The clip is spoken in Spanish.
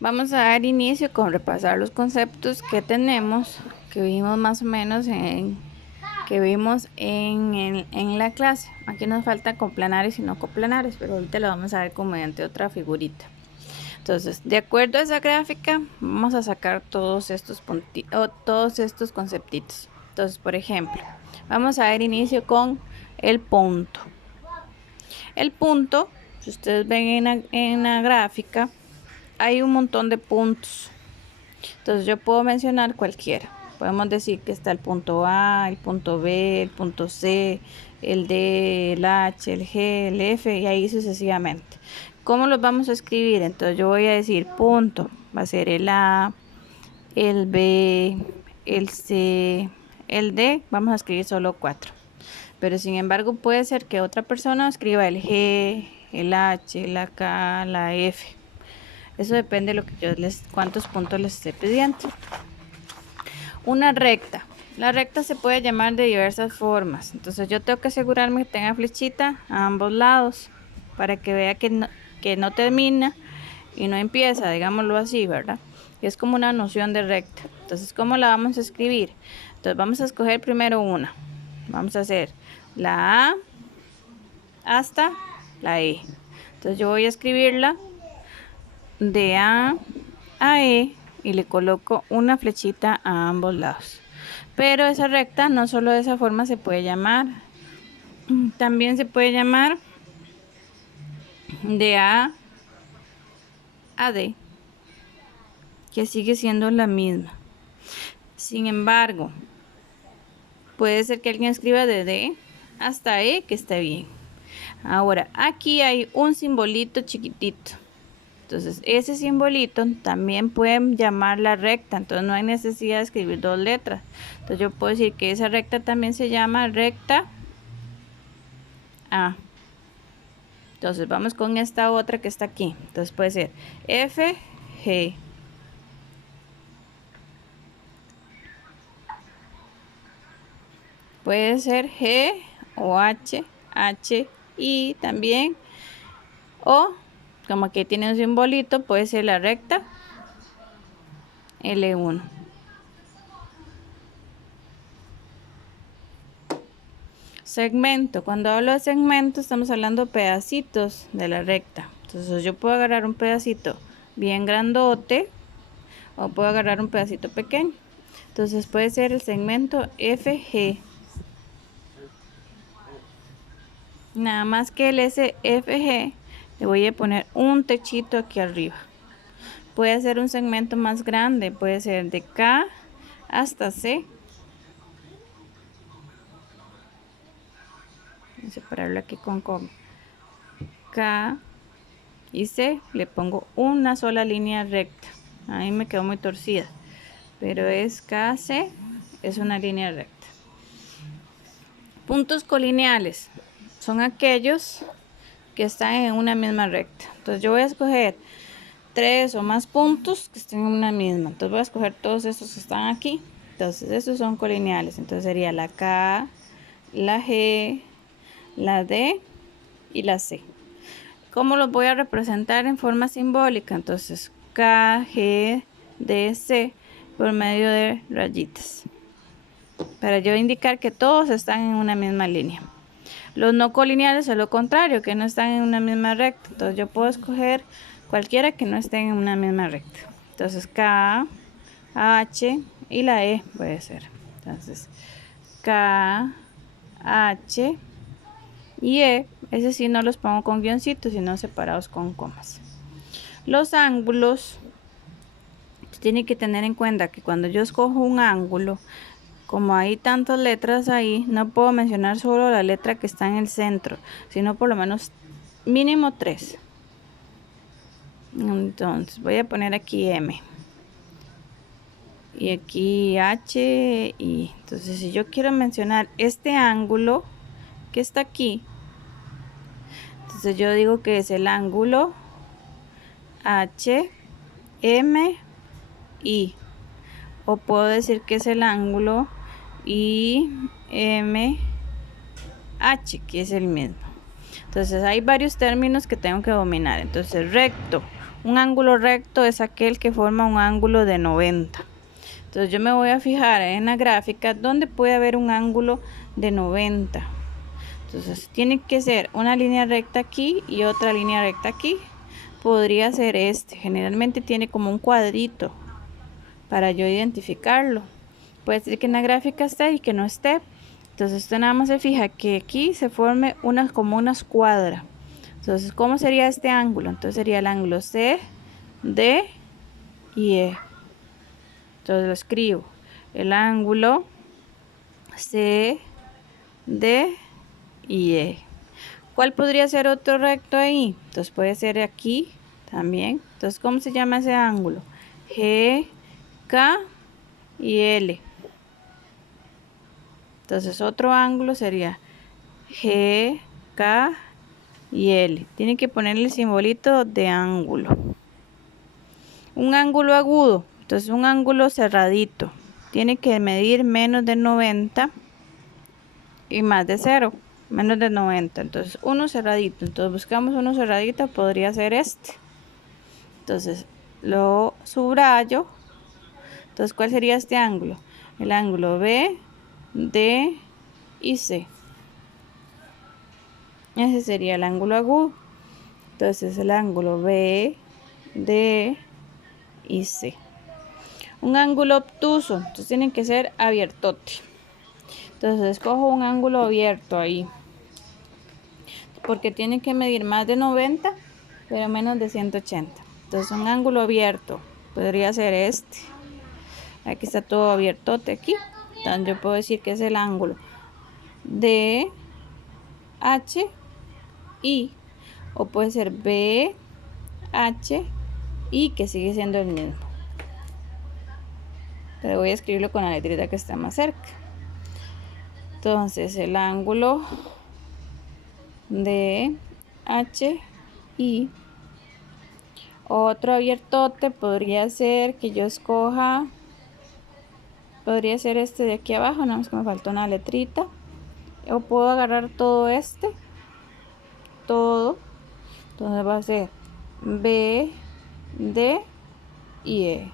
Vamos a dar inicio con repasar los conceptos que tenemos, que vimos más o menos que vimos en la clase. Aquí nos faltan coplanares y no coplanares, pero ahorita lo vamos a ver como mediante otra figurita. Entonces, de acuerdo a esa gráfica, vamos a sacar todos estos todos estos conceptitos. Entonces, por ejemplo, vamos a dar inicio con el punto. El punto, si ustedes ven en la gráfica, hay un montón de puntos. Entonces yo puedo mencionar cualquiera. Podemos decir que está el punto A, el punto B, el punto C, el D, el H, el G, el F y ahí sucesivamente. ¿Cómo los vamos a escribir? Entonces yo voy a decir punto. Va a ser el A, el B, el C, el D. Vamos a escribir solo 4. Pero sin embargo puede ser que otra persona escriba el G, el H, la K, la F. Eso depende de lo que cuántos puntos les esté pidiendo. Una recta. La recta se puede llamar de diversas formas. Entonces yo tengo que asegurarme que tenga flechita a ambos lados para que vea que no termina y no empieza, digámoslo así, ¿verdad? Es como una noción de recta. Entonces, ¿cómo la vamos a escribir? Entonces vamos a escoger primero una. Vamos a hacer la A hasta la E. Entonces yo voy a escribirla de A a E y le coloco una flechita a ambos lados. Pero esa recta no solo de esa forma se puede llamar, también se puede llamar de A a D, que sigue siendo la misma. Sin embargo, puede ser que alguien escriba de D hasta E, que está bien. Ahora, aquí hay un simbolito chiquitito. Entonces, ese simbolito también pueden llamar la recta, entonces no hay necesidad de escribir dos letras. Entonces, yo puedo decir que esa recta también se llama recta A. Entonces, vamos con esta otra que está aquí. Entonces, puede ser F, G. Puede ser G o H, H, I también. O, como aquí tiene un simbolito, puede ser la recta L1. Segmento. Cuando hablo de segmento estamos hablando de pedacitos de la recta. Entonces yo puedo agarrar un pedacito bien grandote o puedo agarrar un pedacito pequeño. Entonces puede ser el segmento FG. Nada más que el SFG le voy a poner un techito aquí arriba. Puede ser un segmento más grande, puede ser de K hasta C. Voy a separarlo aquí con K y C. Le pongo una sola línea recta. Ahí me quedó muy torcida, pero es KC, es una línea recta. Puntos colineales son aquellos que están en una misma recta. Entonces yo voy a escoger 3 o más puntos que estén en una misma. Entonces voy a escoger todos estos que están aquí. Entonces estos son colineales. Entonces sería la K, la G, la D y la C. ¿Cómo los voy a representar en forma simbólica? Entonces K, G, D, C por medio de rayitas, para yo indicar que todos están en una misma línea. Los no colineales es lo contrario, que no están en una misma recta. Entonces yo puedo escoger cualquiera que no esté en una misma recta. Entonces K, H y la E puede ser. Entonces K, H y E, ese sí no los pongo con guioncitos, sino separados con comas. Los ángulos, tienen que tener en cuenta que cuando yo escojo un ángulo, como hay tantas letras ahí, no puedo mencionar solo la letra que está en el centro, sino por lo menos mínimo 3. Entonces voy a poner aquí M y aquí H y entonces si yo quiero mencionar este ángulo que está aquí, entonces yo digo que es el ángulo H M I, o puedo decir que es el ángulo I M H, que es el mismo. Entonces hay varios términos que tengo que dominar. Entonces recto, Un ángulo recto es aquel que forma un ángulo de 90. Entonces yo me voy a fijar en la gráfica donde puede haber un ángulo de 90. Entonces tiene que ser una línea recta aquí y otra línea recta aquí. Podría ser este. Generalmente tiene como un cuadrito para yo identificarlo. Puede ser que en la gráfica esté y que no esté. Entonces usted nada más se fija que aquí se forme como una escuadra. Entonces, ¿cómo sería este ángulo? Entonces sería el ángulo C, D y E. Entonces lo escribo. El ángulo C, D y E. ¿Cuál podría ser otro recto ahí? Entonces puede ser aquí también. Entonces, ¿cómo se llama ese ángulo? G, K y L. Entonces otro ángulo sería G, K y L. Tiene que ponerle el simbolito de ángulo. Un ángulo agudo. Entonces un ángulo cerradito. Tiene que medir menos de 90 y más de 0. Menos de 90. Entonces uno cerradito. Entonces buscamos uno cerradito. Podría ser este. Entonces lo subrayo. Entonces, ¿cuál sería este ángulo? El ángulo B, D y C. Ese sería el ángulo agudo. Entonces el ángulo B, D y C. Un ángulo obtuso. Entonces tiene que ser abiertote. Entonces escojo un ángulo abierto ahí. Porque tiene que medir más de 90, pero menos de 180. Entonces un ángulo abierto podría ser este. Aquí está todo abiertote aquí. Entonces yo puedo decir que es el ángulo D, H, I. O puede ser B, H, I, que sigue siendo el mismo. Pero voy a escribirlo con la letrita que está más cerca. Entonces el ángulo D, H, I. Otro abiertote podría ser que yo escoja. Podría ser este de aquí abajo, nada más que me faltó una letrita. O puedo agarrar todo este. Todo. Entonces va a ser B, D y E.